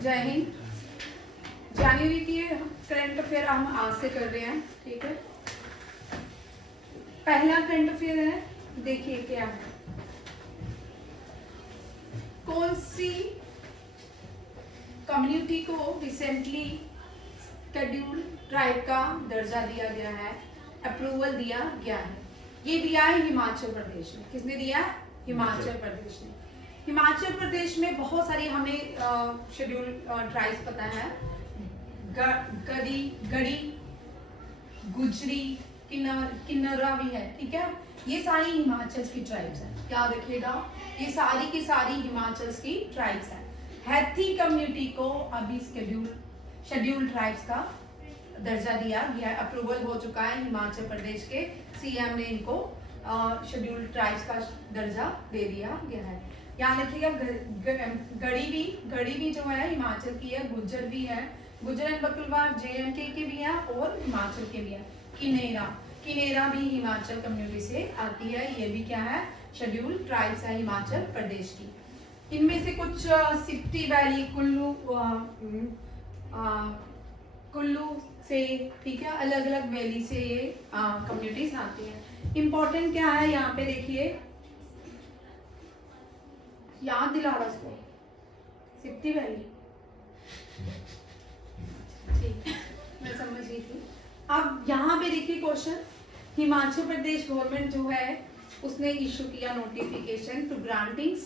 जय हिंद। जनवरी की current affair हम आज से कर रहे हैं, ठीक है। पहला करंट अफेयर है, देखिए क्या है। कौन सी कम्युनिटी को रिसेंटली शेड्यूल ट्राइब का दर्जा दिया गया है, अप्रूवल दिया गया है? ये दिया है हिमाचल प्रदेश ने। किसने दिया? हिमाचल प्रदेश ने। हिमाचल प्रदेश में बहुत सारी हमें शेड्यूल ट्राइब्स पता है। गड़ी, गुजरी, किन्नौरा भी है, ठीक है। ये सारी हिमाचल की ट्राइब्स हैं, याद रखिएगा। ये सारी की सारी हिमाचल की ट्राइब्स हैं। हैथी कम्युनिटी को अभी शेड्यूल ट्राइब्स का दर्जा दिया गया है, अप्रूवल हो चुका है। हिमाचल प्रदेश के सीएम ने इनको शेड्यूल ट्राइब्स का दर्जा दे दिया गया है। याद रखिएगा, गड़ी भी जो है हिमाचल की है, गुज्जर भी है, गुज्जर एंड बकरवाल JNK के भी है और हिमाचल के भी है। किनेरा भी हिमाचल कम्युनिटी से आती है, ये भी क्या है? शेड्यूल ट्राइब्स है हिमाचल प्रदेश की। इनमें से कुछ सिप्टी वैली, कुल्लू से, ठीक है, अलग अलग वैली से ये कम्युनिटीज आती हैं। इम्पोर्टेंट क्या है यहाँ पे देखिए, याद दिला रहा उसको, सिप्टी वैली, ठीक, मैं समझ गई थी। अब यहाँ पे देखिए क्वेश्चन, हिमाचल प्रदेश गवर्नमेंट जो है उसने इशू किया notification to granting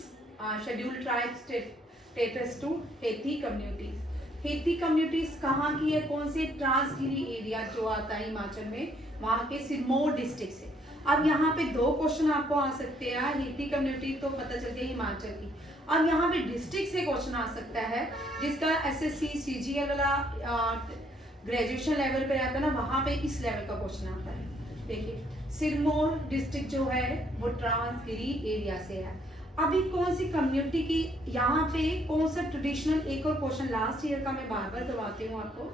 schedule tribe status to Hattee communities. Hattee communities कहाँ की है? कौन से? ट्रांसगिरी एरिया जो आता है हिमाचल में, वहाँ के सिरमौर डिस्ट्रिक्ट से। अब यहाँ पे दो क्वेश्चन आपको आ सकते हैं। हेथी कम्युनिटी तो पता चल गई हिमाचल की, अब यहाँ पे डिस्ट्रिक्ट से क्वेश्चन आ सकता है जिसका SSC CGL वाला ग्रेजुएशन लेवल पे रहता है ना, वहाँ पे इस लेवल का क्वेश्चन आता है। देखिए, सिरमौर डिस्ट्रिक्ट जो है वो ट्रांसगिरी एरिया से है। अभी कौन सी कम्युनिटी की, यहाँ पे कौन सा ट्रेडिशनल, एक और क्वेश्चन लास्ट ईयर का मैं बार बार करवाती हूँ आपको,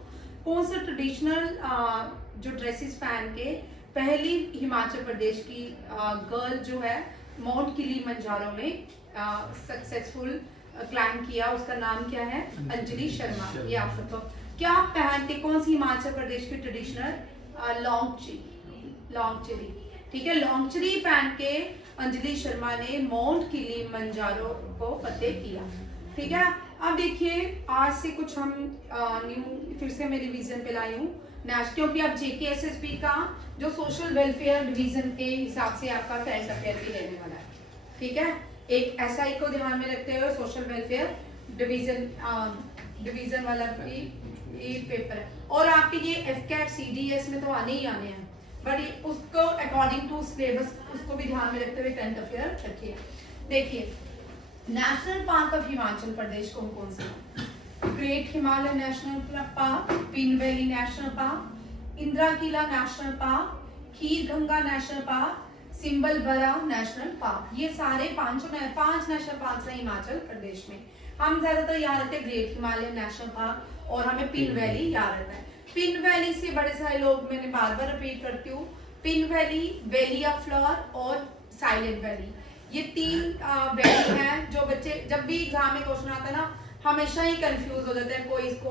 कौन सा ट्रेडिशनल जो ड्रेसेस पहन के पहली हिमाचल प्रदेश की गर्ल जो है माउंट किलिमंजारो में सक्सेसफुल क्लाइंब किया, उसका नाम क्या है? अंजलि शर्मा। ये आप सबको क्या पहन के, कौन सी हिमाचल प्रदेश की ट्रेडिशनल लॉन्गचेरी, ठीक है, लॉन्गचेरी पहन के अंजलि शर्मा ने माउंट किलिमंजारो को फतेह किया, ठीक है। अब देखिए, आज से कुछ हम न्यू फिर से मैं रिवीजन पे लाई हूँ क्योंकि अब JKSSB का जो सोशल वेलफेयर डिवीजन के हिसाब से आपका करंट अफेयर भी रहने वाला है, ठीक है। एक SI को ध्यान में रखते हुए सोशल वेलफेयर डिवीजन वाला भी ये पेपर है। और आपके ये FCAT CDS में तो आने ही आने हैं, बट उसको अकॉर्डिंग टू सिलेबस उसको भी ध्यान में रखते हुए करंट अफेयर रखिए। देखिए, national park of Himachal Pradesh कौन कौन से? Great Himalaya national park, Pin valley national park, Indira Kila national park, Kheer Ganga national park, Simbalbara national park. ये सारे पांच नेशनल पार्क हैं हिमाचल प्रदेश में। हम ज्यादातर याद रखते हैं ग्रेट हिमालय नेशनल पार्क और हमें पिन वैली याद रहता है। पिन वैली से बड़े सारे लोग, मैंने बार बार रिपीट करती हूँ, pin valley, valley of flower और साइलेंट वैली, ये तीन वैली हैं जो बच्चे जब भी एग्जाम में क्वेश्चन आता है ना हमेशा ही कंफ्यूज हो जाते हैं। कोई इसको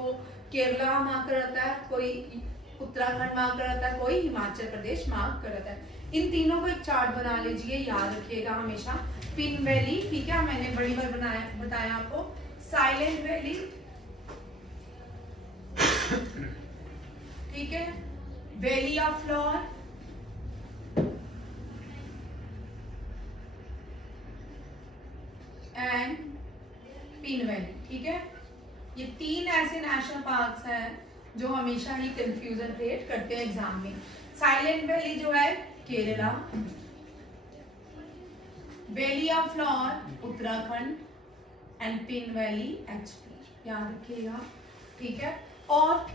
केरला मार्क करता है, कोई उत्तराखंड मार्क करता है, कोई हिमाचल प्रदेश मार्क करता है। इन तीनों को एक चार्ट बना लीजिए, याद रखिएगा हमेशा। पिन वैली, ठीक है, मैंने बड़ी बार बताया आपको। साइलेंट वैली, ठीक है, valley of flower, and pin valley, ठीक है। ये तीन ऐसे नेशनल पार्क्स हैं जो हमेशा ही कंफ्यूजन क्रिएट करते हैं एग्जाम में। साइलेंट वैली जो है Kerala, valley of flower Uttarakhand and pin valley HP, याद रखिएगा, ठीक है। और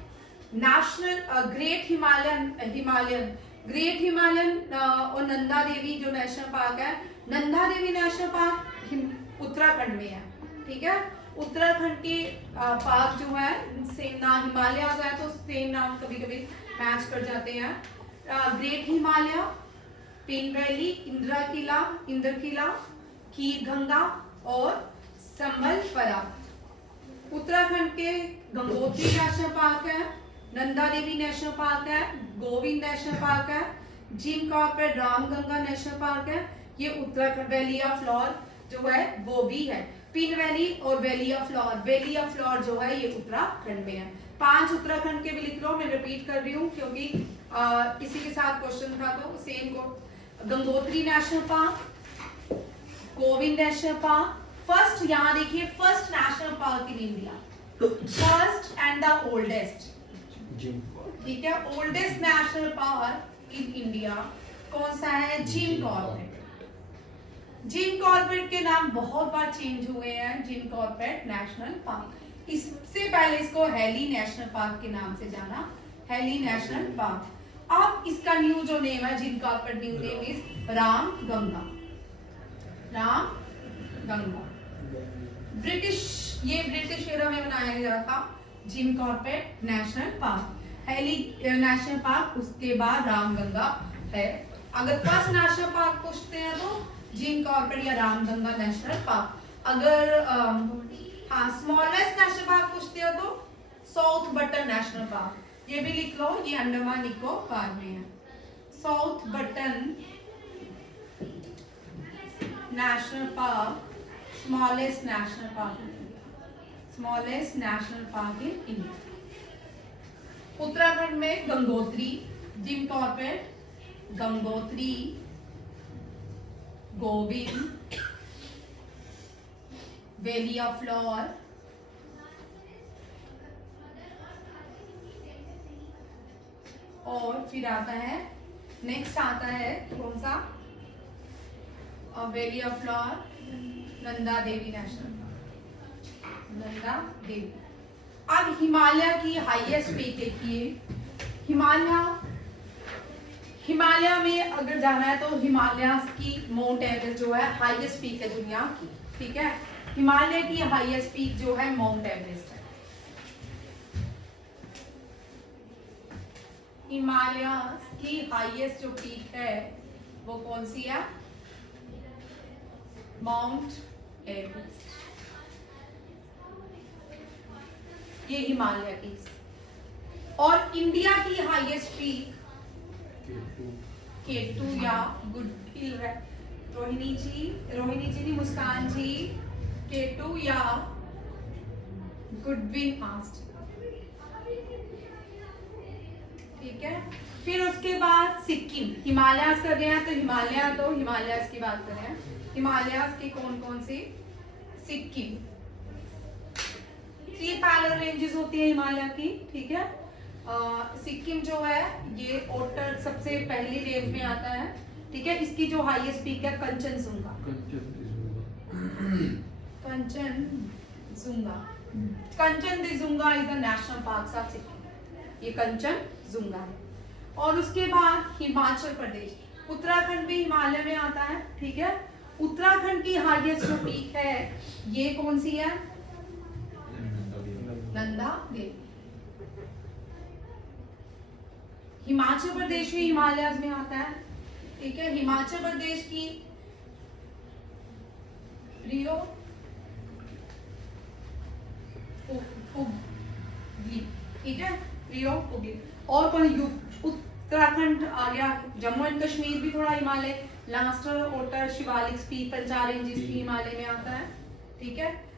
नेशनल ग्रेट हिमालयन और नंदा देवी जो नेशनल पार्क है, नंदा देवी नेशनल पार्क उत्तराखंड में है, ठीक है। उत्तराखंड के पार्क जो है सेम नाम, हिमालय आ जाए तो सेम नाम कभी कभी मैच कर जाते हैं। ग्रेट हिमालय, पिन वैली, इंद्र किला, खीर गंगा और संबलपुरा, उत्तराखंड के गंगोत्री नेशनल पार्क है, नंदा देवी नेशनल पार्क है, गोविंद नेशनल पार्क है, Jim Corbett Ramganga national park है। ये उत्तराखंड वैली ऑफ फ्लोर जो है वो भी है। पिन वैली और वैली ऑफ फ्लोर जो है ये उत्तराखंड में है। 5 उत्तराखंड के भी लिख लो, मैं रिपीट कर रही हूँ क्योंकि इसी के साथ क्वेश्चन था तो सेम को। Gangotri national park, Govind national park, first यहाँ देखिए first national park in India, first and the oldest, ठीक है। Oldest national park in India कौन सा है? Jim Corbett. जिम कॉर्बेट के नाम बहुत बार चेंज हुए हैं, जिम कॉर्बेट नेशनल पार्क। इससे पहले इसको हेली नेशनल पार्क के नाम से जाना, हेली नेशनल पार्क। अब इसका न्यू जो नेम है Jim Corbett, new name is Ramganga, Ramganga. ये ब्रिटिश एरा में बनाया गया था Jim Corbett national park, heli national park, उसके बाद रामगंगा है। अगर फर्स्ट नेशनल पार्क पूछते हैं तो जिम कॉर्बेट या रामगंगा नेशनल पार्क। अगर स्मॉलेस्ट नेशनल पार्क पूछते हो तो साउथ बटन नेशनल पार्क, ये भी लिख लो, ये अंडमान निकोबार में है। South button national park, smallest national park in India, smallest national park in India. Uttarakhand में Gangotri, Jim Corbett, Gangotri, Govind, valley of flower, और फिर आता है नेक्स्ट आता है कौन सा? Valley of flower, Nanda Devi national park, Nanda Devi. अब हिमालय की हाईएस्ट पीक देखिए। हिमालय में अगर जाना है तो हिमालय की माउंट एवरेस्ट जो है हाईएस्ट पीक है दुनिया की, ठीक है। हिमालय की हाईएस्ट पीक जो है माउंट एवरेस्ट है। हिमालय की हाईएस्ट जो पीक है वो कौन सी है? Mount Everest. ये हिमालय की। और इंडिया की हाईएस्ट पीक K2 या गुड हिल है। रोहिणी जी नहीं, मुस्कान जी, K2 या गुडविन आस्ट, ठीक है। फिर उसके बाद सिक्किम, हिमालयास कर गए हैं तो हिमालयास की बात करें। हिमालयास के कौन कौन से? सिक्किम, 3 पैरेलल रेंजेस होती है हिमालय की, ठीक है। सिक्किम जो है ये ओटर सबसे पहली रेंज में आता है, ठीक है। इसकी जो हाईएस्ट पीक है Kanchenjunga, Kanchenjunga is the national park of Sikkim, ये कंचनजुंगा है। और उसके बाद हिमाचल प्रदेश, उत्तराखंड भी हिमालय में आता है, ठीक है। उत्तराखंड की हाईएस्ट जो पीक है ये कौन सी है? नंदा देवी। हिमाचल प्रदेश भी हिमालय में आता है, ठीक है। हिमाचल प्रदेश की रियो ठीक है, रियो उगली। और उत्तराखंड आ गया, जम्मू एंड कश्मीर भी थोड़ा हिमालय, लास्टर, ओटर, शिवालिक पीक, पंचार रेंजेस की हिमालय में आता है, ठीक है।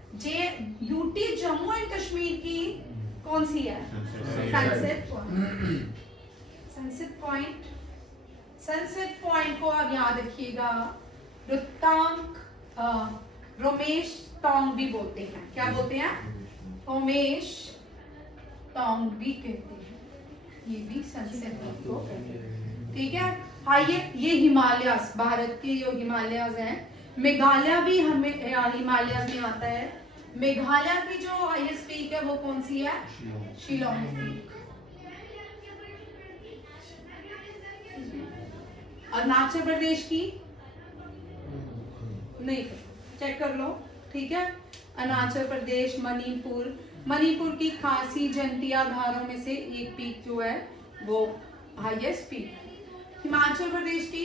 यूटी जम्मू एंड कश्मीर की कौन सी है? सनसेट पॉइंट को आप याद रखिएगा, रोमेश टोंग भी बोलते हैं। क्या बोलते हैं? रोमेश टोंग भी कहते हैं, ये भी सनसेट पॉइंट को कहते हैं, ठीक है। हाँ, ये हिमालयस, भारत के जो हिमालयस हैं। मेघालय भी हमें हिमालयस में आता है। मेघालय की जो हाईएस्ट पीक है वो कौन सी है? शिलोंग पीक। अरुणाचल प्रदेश की नहीं, चेक कर लो, ठीक है। अरुणाचल प्रदेश, मणिपुर की खासी जंतिया घारों में से एक पीक जो है वो हाईएस्ट पीक। हिमाचल प्रदेश की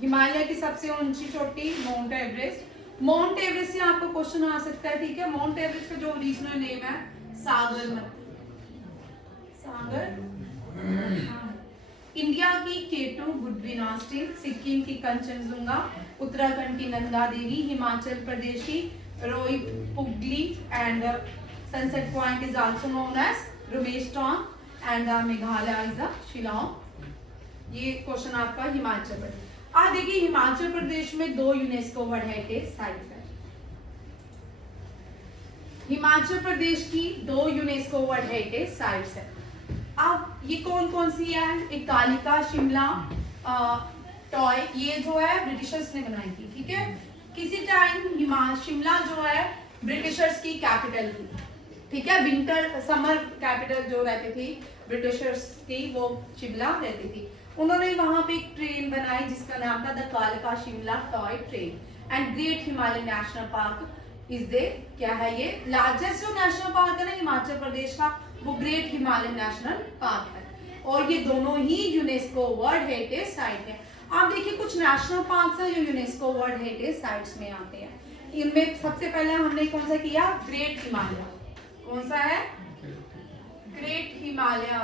हिमालय की सबसे ऊंची चोटी माउंट एवरेस्ट। माउंट एवरेस्ट से आपको क्वेश्चन आ सकता है, ठीक है। माउंट एवरेस्ट का जो ओरिजिनल नेम है सागरमती, सागर। इंडिया की केटू बुद्विनास्टिन, सिक्किम की कंचनजुंगा, उत्तराखंड की नंदा देवी, हिमाचल प्रदेश की रोहित पुगली and sunset point is also known as Rameshtong and Meghalaya is the Shillong. ये क्वेश्चन आपका हिमाचल प्रदेश। देखिए हिमाचल प्रदेश में 2 यूनेस्को वर्ल्ड हेरिटेज साइट है। हिमाचल प्रदेश की 2 यूनेस्को वर्ल्ड हेरिटेज साइट्स है। अब ये कौन कौन सी है? एक कालिका शिमला टॉय, ये जो है ब्रिटिशर्स ने बनाई थी, ठीक है। किसी टाइम शिमला जो है ब्रिटिशर्स की कैपिटल थी, ठीक है। विंटर समर कैपिटल जो रहती थी ब्रिटिशर्स की, वो शिमला रहती थी। उन्होंने वहां पे एक ट्रेन बनाई जिसका नाम था the Kalika Shimla toy train. And great Himalaya national park is they, क्या है ये लार्जेस्ट जो नेशनल पार्क है ना हिमाचल प्रदेश का, वो ग्रेट हिमालय नेशनल पार्क है। और ये दोनों ही यूनेस्को वर्ल्ड हेरिटेज साइट है। आप देखिए कुछ नेशनल पार्क है जो यूनेस्को वर्ल्ड हेरिटेज साइट्स में आते हैं। इनमें सबसे पहले हमने कौन सा किया? ग्रेट हिमालय। कौन सा है? ग्रेट हिमालय।